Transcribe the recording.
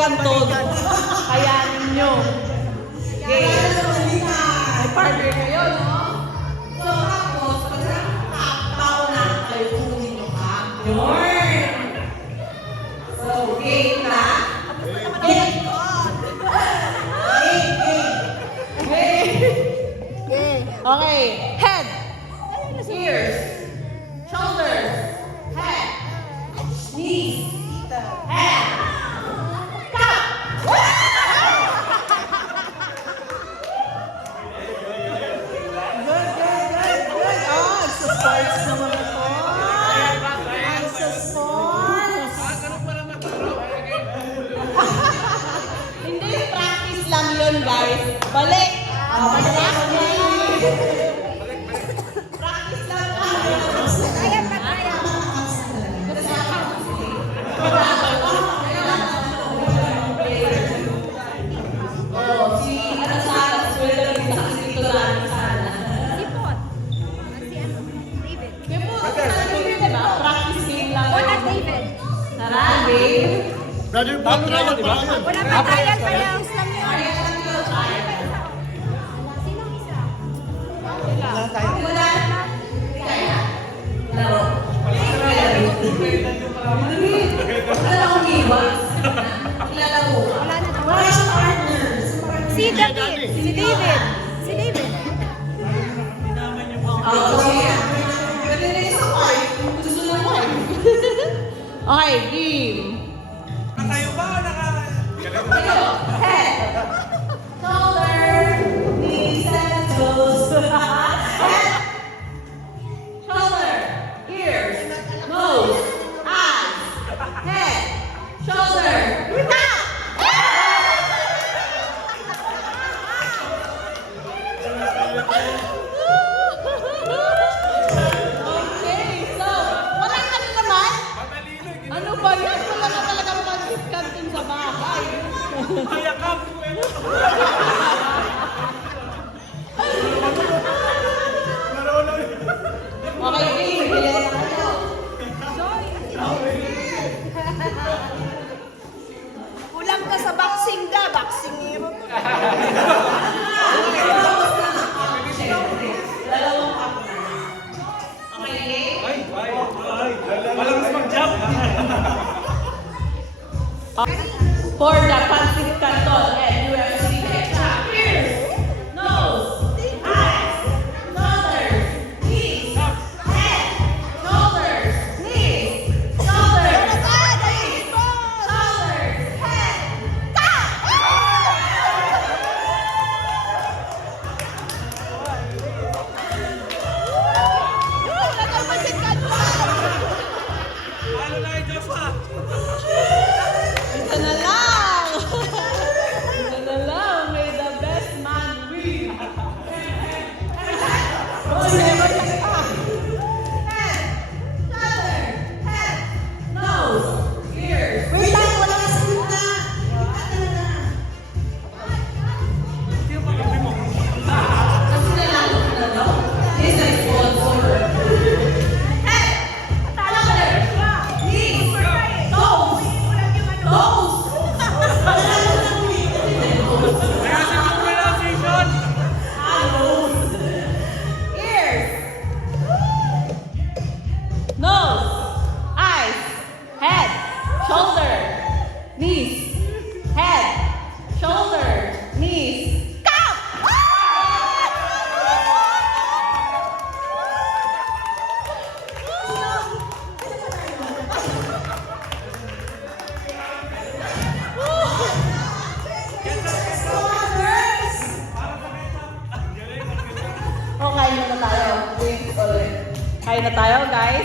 Canton. Kayanin nyo. Okay. May partner kayo, no? So, tapos, pag tao na kayo, kunin nyo ka. Yun. So, game na. Game. Okay. Head. Ears. Shoulders. Head. Knees. Head. Cup. Good. Oh, it's a sports naman ito. It's a sports. Hindi, practice lang yun, guys. Balik. Balik. Practice lang. Kaya pa kaya. Si ano sana, sweldo rin sa kasi ito sana. Sipot. Si ano? David. Kaya po, diba? Practice game lang. Wala David. Tara, babe. Brother, paano naman ba yun? Wala pa trial, parehas lang yun. Sinong isa? Wala. Kaya. Laro. Wala akong iwas. Lalaro ka. Wala na daw. Wala siyang partners. Si David. Si David. Si David. Okay. Pwede na yung sa part. Gusto ng part. Okay, game. Nakayo ba o Tayo. Head. Shoulder. Knees and toes. Head. Shoulder. Ears. Nose. Eyes. Head. Shoulder. Mouth. Okay, so, wala ka na naman? Ano ba yan? Wala na talaga mag-discount sa bahay. Okay, game. Bilis na kayo. Kulang ka sa boxing da. Boxing hero to. Dalawang cup na. Okay, game? Walang mag-jump. For the Pancit Canton and UFC Ketchup. Ears, nose, eyes, shoulders, knees, head, shoulders, knees, shoulders, knees, shoulders, head, Ano na yung Joshua? Ito na lang! Ito na lang! May the best man win! Oh, never yan pa! Head! Shoulder! Head! Nose! Ears! Wait lang, wala ka sa gitna. Kasi nalalo ko na daw. This is sponsor. Head! Shoulder! Knees! Toes! Toes! Kaya sa pronunciation. Ears, nose, eyes, head, shoulder, knees, head, shoulder, knees, cup! Oh, kain na tayo. Kain na tayo, guys.